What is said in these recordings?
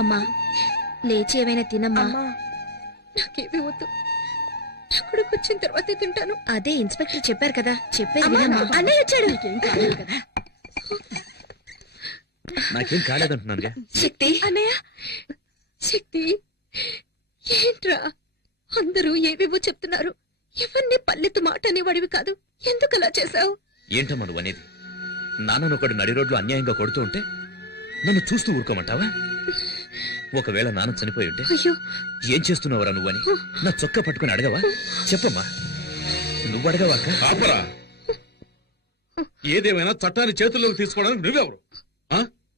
అమ్మా లేచి ఏమైనా తినమ్మా. నాకేమీ వద్దు, నా కొడుకు వచ్చిన తర్వాతే తింటాను. అదే ఇన్స్పెక్టర్ చెప్పారు కదా, చెప్పేది అమ్మా, వినమ్మా. అన్నయ్య వచ్చాడు. నీకేం కాలేదు కదా? నాకేం కాలేదంటున్నానుగా. శక్తి అన్నయ్య, శక్తి ఏంట్రా అందరూ ఏవేవో చెప్తున్నారు. ఎవరిని పల్లెత్తు మాట అనేవాడివి కాదు, ఎందుకు అలా చేశావు? ఏంటమ్మా నువ్వు అనేది? నాన్నను ఒకడు నడి రోడ్లు అన్యాయంగా కొడుతూ ఉంటే నన్ను చూస్తూ ఊరుకోమంటావా? ఒకవేళ నాన్న చనిపోయి ఉంటే అయ్యో, ఏం చేస్తున్నావురా నువ్వని నా చొక్కా పట్టుకుని అడగవా? చెప్పమ్మా, నువ్వు అడగవా అక్క? ఆపరా! ఏదేమైనా చట్టాన్ని చేతుల్లోకి తీసుకోవడానికి నువ్వెవరు?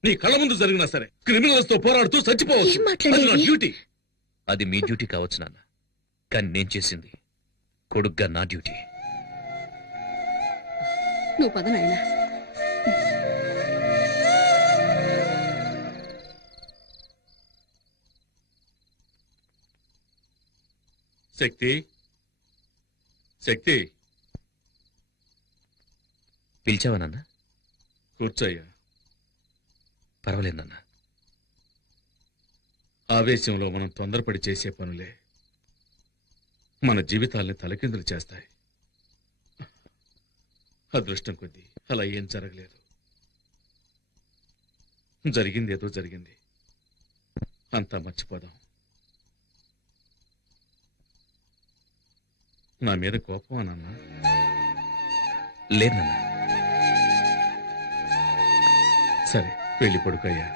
నీ కళ్ళ ముందు జరిగినా సరే క్రిమినల్స్ తో పోరాడుతూ చచ్చిపోవచ్చు. ఏం మాట్లాడేది? అది నా డ్యూటీ. అది మీ డ్యూటీ కావచ్చు నాన్న, కానీ నేను చేసింది కొడుగ్గా నా డ్యూటీ. నువ్వు పద నాయనా. శక్తి, శక్తి, పిలిచావా నాన్న? కూర్చోయ్యా. పర్వాలేదు నాన్న. ఆవేశంలో మనం తొందరపడి చేసే పనులే మన జీవితాల్ని తలకిందులు చేస్తాయి. అదృష్టం కొద్దీ అలా ఏం జరగలేదు. జరిగింది ఏదో జరిగింది, అంతా మర్చిపోదాం. నా మీద కోపమా నాన్న? లేదు నాన్న. సరే వెళ్ళి పడుకోయ్యా.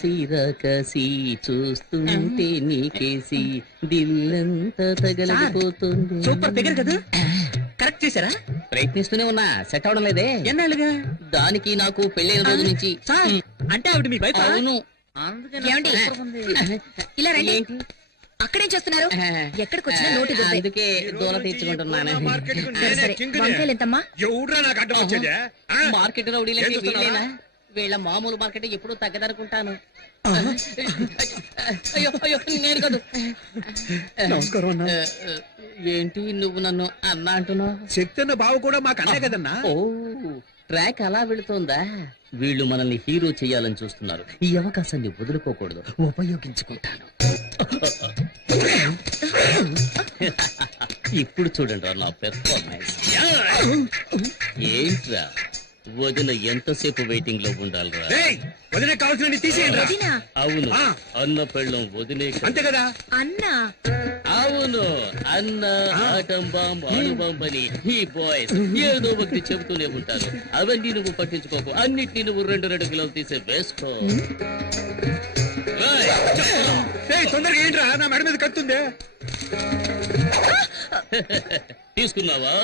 సిరకసి చూస్తుంటే నీకేసి దిల్లంతా తగలడిపోతుంది. సూపర్ ఫిగర్ కదా, కరెక్ట్ చేశారా? ప్రయత్నిస్తూనే ఉన్నా, సెట్ అవడం లేదే. ఎన్నాళ్ళుగా? దానికి నాకు పెళ్ళైన రోజు నుంచి. సార్, అంటే ఆవిడ మీ వైఫ్? అవును. ఏమండి? ఇలా రండి. ఏంటి? అక్కడేం చేస్తున్నారు? ఎక్కడికి వచ్చినా నోటి దుద్దే. అందుకే దూల తీర్చుకుంటున్నాను. సరే, సరే. వంకాయలు ఎంతమ్మా? మార్కెట్ రౌడీలకి వీళ్ళేనా? వీళ్ళ మామూలు మార్కెట్ ఎప్పుడు తగ్గదనుకుంటాను. అయ్యో అయ్యో, నేను కాదు. నమస్కారం అన్నా. ఏంటి నువ్వు నన్ను అన్నా అంటున్నావు? శక్తి అన్న బావ కూడా మాకు అన్నే కదన్నా. ఓ, ట్రాక్ అలా వెళుతోందా? వీళ్ళు మనల్ని హీరో చేయాలని చూస్తున్నారు. ఈ అవకాశాన్ని వదులుకోకూడదు, ఉపయోగించుకుంటాను. ఇప్పుడు చూడండి నా పెర్ఫార్మెన్స్. ఏంట్రా వదిన ఎంతసేపు వెయిటింగ్ లో ఉండాలిరా? వదిలే కావాల్సిన తీసేయండి. వదినా? అవును, అన్న పెళ్ళం వదిలే. అంతే కదా అన్నా? అవును, అన్న ఆటం బాంబ్ అణుబాంబ్ అని ఈ బాయ్స్ ఏదో ఒకటి చెబుతూనే ఉంటారు. అవన్నీ నువ్వు పట్టించుకోకు, అన్నిటినీ నువ్వు 2 కిలోలు తీసే వేసుకో. తొందరగా ఏంట్రా, నా మెడ మీద కత్తుందే. తీసుకున్నావా?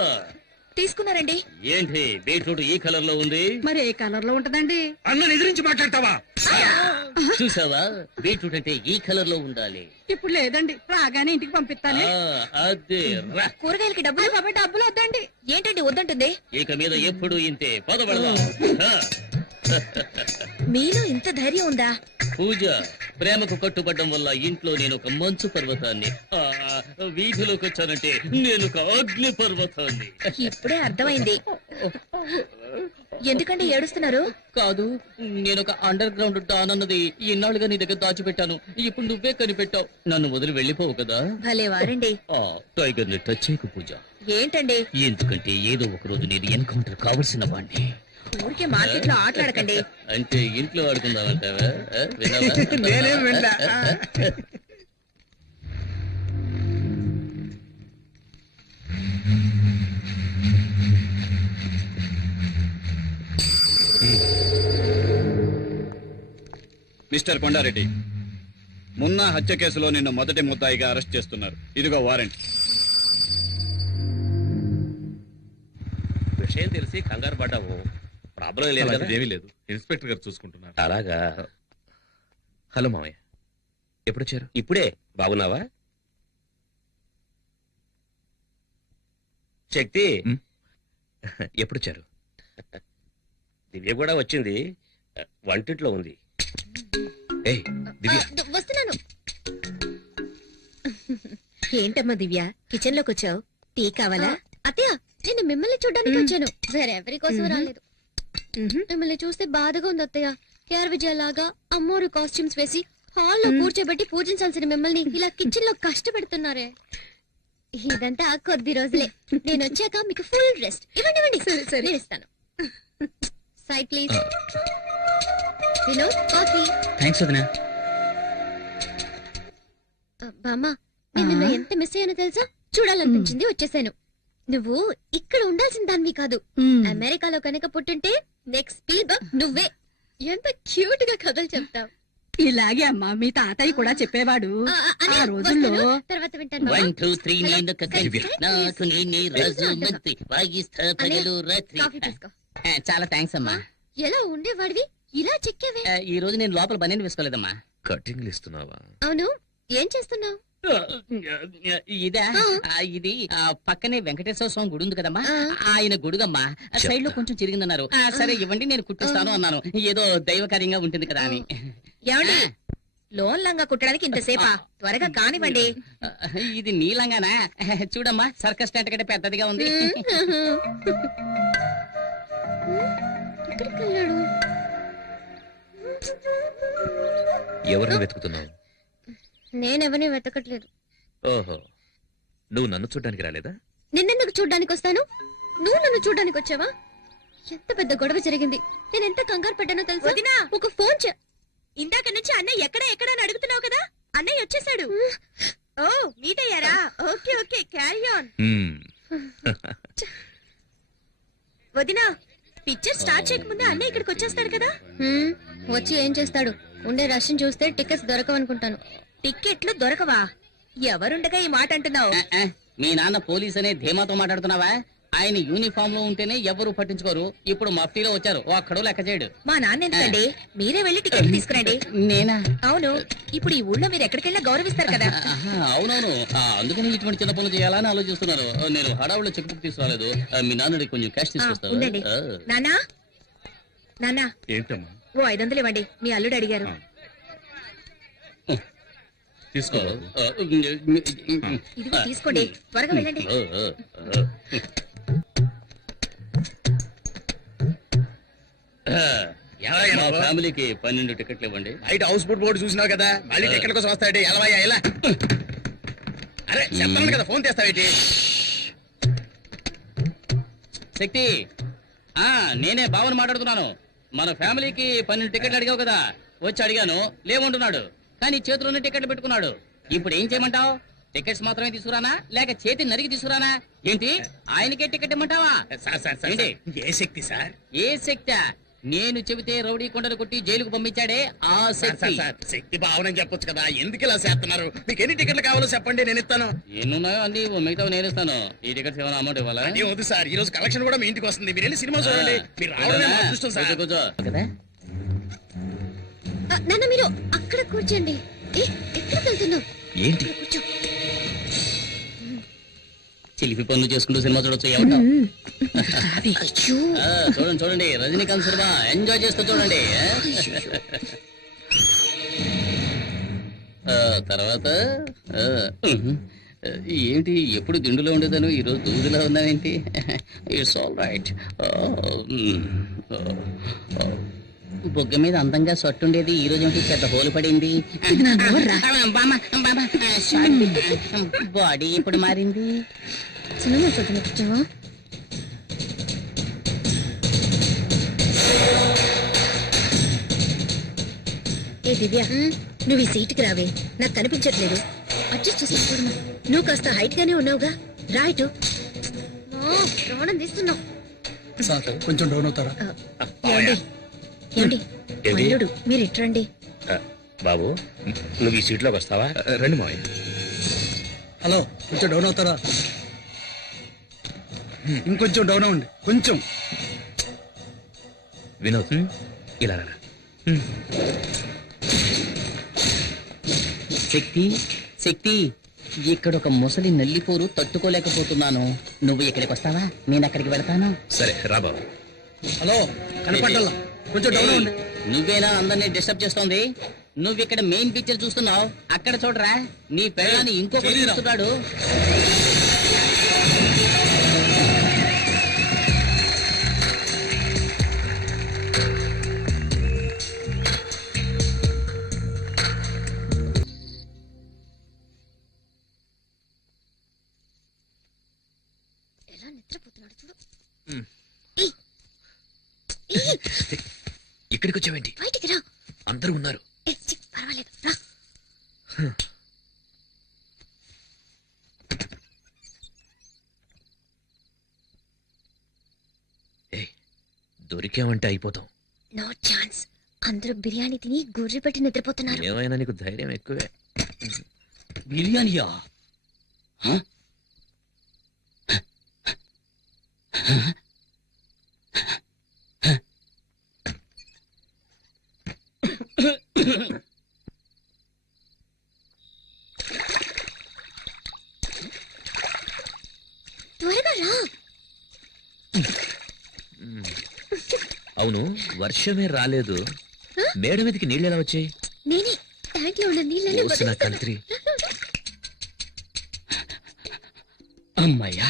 తీసుకున్నారండి. ఏంటి బీట్రూట్ ఈ కలర్ లో ఉంది? మరి ఏ కలర్ లో ఉంటదండి? అన్న ఎదిరించి మాట్లాడతావా? చూసావా, బీట్రూట్ అంటే ఈ కలర్ లో ఉండాలి. ఇప్పుడు లేదండి, రాగానే ఇంటికి పంపిస్తాను. అదే రా. కూరగాయలకి డబ్బులు? కాబట్టి డబ్బులు వద్దండి. ఏంటండి వద్దంటుంది? ఇక మీద ఎప్పుడు ఇంతే. పదబడదాం. మీలో ఇంత ధైర్యం ఉందా? పూజ, ప్రేమకు కట్టుబడ్డం వల్ల ఇంట్లో నేను ఒక మంచు పర్వతాన్ని, వీధిలోకి వచ్చానంటే నేను ఒక అగ్ని పర్వతాన్ని. ఇప్పుడే అర్థమైంది. ఎందుకంటే ఏడుస్తున్నారు? కాదు, నేను ఒక అండర్ గ్రౌండ్ డాన్ అన్నది ఇన్నాళ్ళుగా నీ దగ్గర దాచిపెట్టాను. ఇప్పుడు నువ్వే కనిపెట్టావు. నన్ను వదిలి వెళ్ళిపోవు కదా? భలే వారండి. టైగర్ ని టచ్ చేయకు పూజ. ఏంటండి? ఎందుకంటే ఏదో ఒక రోజు నేను ఎన్కౌంటర్ కావలసిన వాణ్ణి. ఊరికే మార్కెట్ లో ఆటలాడకండి. అంటే ఇంట్లో ఆడుకుందామంటావా? నేనేం వెళ్ళా. మిస్టర్ కొండారెడ్డి, మున్నా హత్య కేసులో నిన్ను మొదటి ముద్దాయిగా అరెస్ట్ చేస్తున్నారు. ఇదిగో వారెంట్. విషయం తెలిసి కంగారు పడ్డావు. ప్రాబ్లం లేదు కదా? ఏమీ లేదు, ఇన్స్పెక్టర్ గారు చూసుకుంటున్నారు. అలాగా. హలో మామయ్య, ఎప్పుడొచ్చారు? ఇప్పుడే. బాగున్నావా శక్తి? ఎప్పుడొచ్చారు? దివ్య కూడా వచ్చింది, వంటింట్లో ఉంది. ఏయ్ దివ్య, వస్తున్నాను. ఏంటమ్మా దివ్య కిచెన్ లోకి వచ్చావు? టీ కావాలా? అత్తయ్య, నేను మిమ్మల్ని చూడడానికి వచ్చాను, వేరెవరి కోసం రాలేదు. మ్హూ. మిమ్మల్ని చూస్తే బాధగా ఉంది అత్తయ్య. కేఆర్ విజయ లాగా అమ్మోరు కాస్ట్యూమ్స్ వేసి హాల్లో కూర్చోబెట్టి పూజించాల్సిన మిమ్మల్ని ఇలా కిచెన్ లో కష్టపెడుతున్నారే. ఇదంతా కొద్ది రోజులే, నేను వచ్చాక మీకు ఫుల్ రెస్ట్. ఇవ్వండి ఇవ్వండి, నేను ఇస్తాను. Side please. Vinod, coffee. Thanks వదినా. బామ్మ, నేను నిన్ను ఎంత మిస్ అయ్యానో తెలుసా? చూడాలనిపించింది, వచ్చేసాను. నువ్వు ఇక్కడ ఉండాల్సిన దానివి కాదు. అమెరికాలో కనుక పుట్టుంటే నెక్స్ట్ స్పీల్బర్గ్ నువ్వే. ఎంత క్యూట్ గా కథలు చెప్తావు. ఇలాగే అమ్మా మీ తాతయ్య కూడా చెప్పేవాడు. ఆ రోజుల్లో తర్వాత వింటాను. 1 2 3 నేను దివ్య. నాకు నేనే రాజు మంత్రి వాగిస్తా పగలు రాత్రి. కాఫీ తీసుకో. చాలా థ్యాంక్స్ అమ్మా. ఎలా ఉండేవాడివి ఇలా చెక్కేవే? ఈ రోజు నేను లోపల బనీని వేసుకోలేదమ్మా. కటింగ్లు ఇస్తున్నావా? అవును, ఏం చేస్తున్నావు? ఇదా ఇది పక్కనే వెంకటేశ్వర స్వామి గుడి ఉంది కదమ్మా, ఆ. ఆయన గుడుగమ్మా. సైడ్ లో కొంచెం చిరిగిందన్నారు. సరే ఇవ్వండి, నేను కుట్టిస్తాను అన్నాను. ఏదో దైవకార్యంగా ఉంటుంది కదా అని. ఏమండి లోన్ లంగా కుట్టడానికి ఇంతసేపా? త్వరగా కానివ్వండి. ఇది నీలంగానా? చూడమ్మా, సర్కస్ టెంట్ కంటే పెద్దదిగా ఉంది. ఎక్కడికి వెళ్ళాడు? ఎవరిని వెతుకుతున్నావు? నేనెవరిని వెతకట్లేదు. ఓహో, నువ్వు నన్ను చూడ్డానికి రాలేదా? నిన్నెందుకు చూడ్డానికి వస్తాను? నువ్వు నన్ను చూడ్డానికి వచ్చావా? ఎంత పెద్ద గొడవ జరిగింది. నేను ఎంత కంగారు పడ్డానో తెలుసా? వదినా! ఒక ఫోన్ ఇందాక నుంచి అన్నయ్య ఎక్కడ అని అడుగుతున్నావు కదా, అన్నయ్య వచ్చేసాడు. ఓ మీట్ అయ్యారా? Okay okay, carry on. హ్మ్. వదినా, పిక్చర్ స్టార్ట్ చేయకముందే అన్నయ్య ఇక్కడికి వచ్చేస్తాడు కదా. వచ్చి ఏం చేస్తాడు? ఉండే రష్ని చూస్తే టికెట్స్ దొరకవనుకుంటాను. టిక్కెట్లు దొరకవా? ఎవరుండగా ఈ మాట అంటున్నావు? మీ నాన్న పోలీస్ అనే ధీమాతో మాట్లాడుతున్నావా? ఆయన యూనిఫామ్ లో ఉంటేనే ఎవరు పట్టించుకోరు. ఇప్పుడు మఫ్టీలో వచ్చారు, ఒక్కడో లెక్క చేయడు. మా నాన్న ఎందుకండి? మీరే వెళ్ళి టికెట్ తీసుకురండి. నేనా? అవును, ఇప్పుడు ఈ ఊళ్ళో మీరు ఎక్కడికెళ్ళా గౌరవిస్తారు కదా. అవునవును, అందుకని ఇటువంటి చిన్న పనులు చేయాలని ఆలోచిస్తున్నాను. నేను హడావులో చెక్ బుక్ తీసుకురాలేదు. మీ నాన్నడి కొంచెం క్యాష్ ఉండండి. తీసుకొస్తాను. నానా నానా, ఏంటమ్మా? ఓ 500 ఇవ్వండి, మీ అల్లుడు అడిగారు. తీసుకో బాబు. ఇదిగో తీసుకోండి, త్వరగా వెళ్ళండి. ఎవరయ్యా మా నువ్వు? ఫ్యామిలీకి 12 టికెట్లు ఇవ్వండి. బయట హౌస్ బోట్ బోర్డు చూసినావు కదా, మళ్ళీ టికెట్ కోసం వస్తాడు. ఎలవయ్యా ఎలా? అరే చెప్తాను కదా, ఫోన్ చేస్తావేటి? శక్తి, నేనే బావని మాట్లాడుతున్నాను. మన ఫ్యామిలీకి 12 టికెట్లు అడిగావు కదా, వచ్చి అడిగాను, లేవంటున్నాడు. కానీ చేతిలోనే టికెట్లు పెట్టుకున్నాడు. ఇప్పుడు ఏం చేయమంటావు? టికెట్స్ మాత్రమే తీసుకురానా, లేక చేతి నరికి తీసుకురానా? ఏంటి, ఆయనకే టికెట్ ఇమ్మంటావా? సార్ సార్ సార్, ఏంటి? ఏ శక్తి సార్? ఏ శక్తి? నేను చెబితే రౌడీ కొండలు కొట్టి జైలుకు పంపించాడే ఆ సార్ శక్తి. సార్ సార్, శక్తి భావనని చెప్పొచ్చు కదా, ఎందుకు ఇలా చేస్తున్నారు? మీకు ఎన్ని టికెట్లు కావాలో చెప్పండి, నేను ఇస్తాను. ఎన్నున్నాయో అన్ని మిగతా నేను ఇస్తాను. ఈ టికెట్స్ ఏమైనా అమౌంట్ ఇవ్వాలా? అదే వద్దు సార్, ఈ రోజు కలెక్షన్ కూడా మీ ఇంటికి వస్తుంది. మీరు వెళ్ళి సినిమా చూడండి. మీరు రావడమే మా అదృష్టం సార్. కూర్చో కదా. నాన్న, మీరు అక్కడ కూర్చోండి. ఎక్కడికి వెళ్తున్నావు? ఏంటి? కూర్చో. చిలిపి పనులు చేసుకుంటూ సినిమా చూడొచ్చు. ఏమంటావు? అయ్యో, చూడండి చూడండి, రజనీకాంత్ సినిమా ఎంజాయ్ చేస్తూ చూడండి. తర్వాత ఏంటి, ఎప్పుడు దిండులో ఉండేదాను, ఈరోజు దూదిలో ఉన్నావేంటి? It's all right. బొగ్గ మీద అందంగా సొట్టుండేది, ఈ రోజు ఏంటి పెద్ద హోలు పడింది? బాడీ ఇప్పుడు మారింది. సినిమా చూడనిచ్చావా? ఏ దివ్య, నువ్వు ఈ సీటుకి రావే, నాకు కనిపించట్లేదు. అడ్జస్ట్ చేసి చూడమా. నువ్వు కాస్త హైట్ గానే ఉన్నావుగా, రా ఇటు. ప్రాణం తీస్తున్నావు. కొంచెం డౌన్ అవుతారా? ఏమండి ఏమండి, ఏది? అల్లుడు మీరు ఇట్రండి. బాబు, నువ్వు ఈ సీట్లోకి వస్తావా? రండి మావయ్య. హలో, కొంచెం డౌన్ అవుతారా? ఇంకొంచెం డౌన్ అవ్వండి, కొంచెం. వినోద్, ఇలా రా. శక్తి, శక్తి, ఇక్కడ ఒక ముసలి నల్లిపోరు తట్టుకోలేకపోతున్నాను. నువ్వు ఇక్కడికి వస్తావా? నేను అక్కడికి వెళ్తాను. సరే రా బాబు. హలో కనపడాల కొంచెం డౌన్ ఏయ్, ఉంది. నువ్వేనా అందరినీ డిస్టర్బ్ చేస్తోంది? నువ్వు ఇక్కడ మెయిన్ పిక్చర్ చూస్తున్నావు, అక్కడ చూడరా నీ పెళ్ళాన్ని ఇంకొకటి శరీరం. చూస్తున్నాడు. ఎలా నిద్రపోతున్నాడు చూడు. మ్. ఏయ్, ఏయ్, ఇక్కడికి వచ్చావేంటి? బయటికి రా. అందరూ ఉన్నారు. పర్వాలేదు రా. ఏయ్, దొరికామంటే అయిపోతాం. No chance. అందరూ బిర్యానీ తిని గుర్రి పెట్టి నిద్రపోతున్నారు. ఏమైనా నీకు ధైర్యం ఎక్కువే. బిర్యానీయా? హ? త్వరగా రా. అవును, వర్షమే రాలేదు. మేడ మీదకి నీళ్ళు ఎలా వచ్చాయి? నేనే ట్యాంక్ లో ఉన్న నీళ్ళని ఓసిన కంత్రి. అమ్మయ్యా,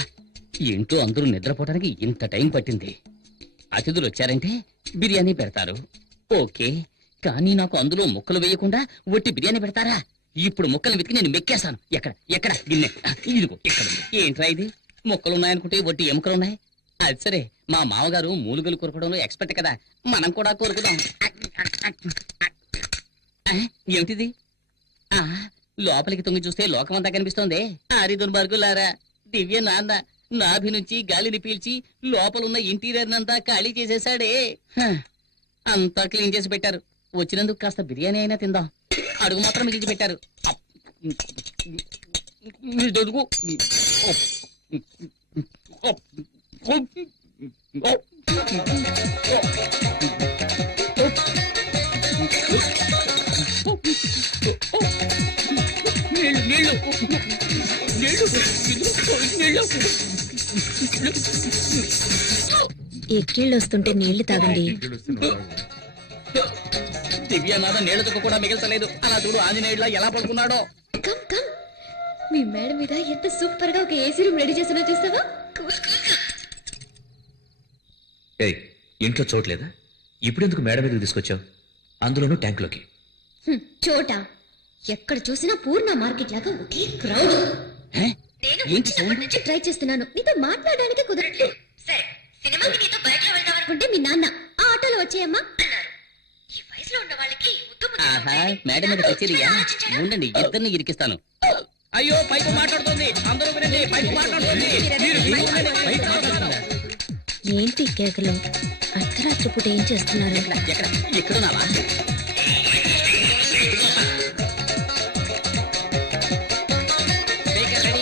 ఏంటో అందరూ నిద్రపోవడానికి ఇంత టైం పట్టింది. అతిథులు వచ్చారంటే బిర్యానీ పెడతారు, ఓకే. కానీ నాకు అందులో ముక్కలు వేయకుండా ఒట్టి బిర్యానీ పెడతారా? ఇప్పుడు ముక్కలు వెతికి నేను మెక్కేశాను. ఎక్కడ ఎక్కడ గిన్నె? ఇదిగో ఇక్కడ ఉంది. ఏంట్రా ఇది? ముక్కలు ఉన్నాయనుకుంటే ఒట్టి ఎముకలున్నాయి. అది సరే, మా మామగారు మూలుగలు కొరకడంలో ఎక్స్పర్ట్ కదా, మనం కూడా కొరుకుదాం. ఏమిటిది? ఆ, లోపలికి తొంగి చూస్తే లోకమంతా కనిపిస్తోంది. ఆరి దుర్మార్గులారా, దివ్య నాన్న నాభి నుంచి గాలిని పీల్చి లోపలున్న ఇంటీరియర్ నంతా ఖాళీ చేసేసాడే. హ, అంతా క్లీన్ చేసి పెట్టారు. వచ్చినందుకు కాస్త బిర్యానీ అయినా తిందాం. అడుగు మాత్రం మిగిల్చి పెట్టారు. ఇదడుగు. నీళ్ళు నీళ్ళు నీళ్ళు నీళ్ళు. ఎక్కిళ్ళు వస్తుంటే నీళ్లు తాగండి. దివ్యనాథ నీళ్లతో కూడా మిగల్చలేదు. అలా చూడు ఆంజనేయుడిలా ఎలా పడుకున్నాడో. Come come. మీ మేడ మీద ఎంత సూపర్ గా ఒక ఏసీ రూమ్ రెడీ చేసినా చూస్తావా? ఏయ్, ఇంట్లో చోట్లేదా? ఇప్పుడెందుకు మేడ మీదకి తీసుకొచ్చావు? అందులోనూ ట్యాంక్లోకి. చోట ఎక్కడ చూసినా పూర్ణ మార్కెట్ లాగా ఒకే క్రౌడ్. హే? నేను ఏంటి వచ్చినప్పటి నుంచి ట్రై చేస్తున్నాను, నీతో మాట్లాడడానికి కుదరట్లేదు. సరే, సినిమాకి నీతో బయట వెళ్దాం అనుకుంటే మీ నాన్న ఆ ఆటోలో వచ్చేయమ్మా అన్నారు. ఈ వయసులో ఉన్న వాళ్ళకి ఆహా, మేడం మీద కచేరియా? ఉండండి, ఇద్దరిని ఇరికిస్తాను. అయ్యో, పైపు మాట్లాడుతుంది. అందరూ వినండి, పైపు మాట్లాడుతుంది. మీరు ఉండండి, పైపు మాట్లాడుతుందా? ఏంటి కేకలు? అర్ధరాత్రి పూట ఏం చేస్తున్నారు? ఎక్కడ ఎక్కడున్నావా?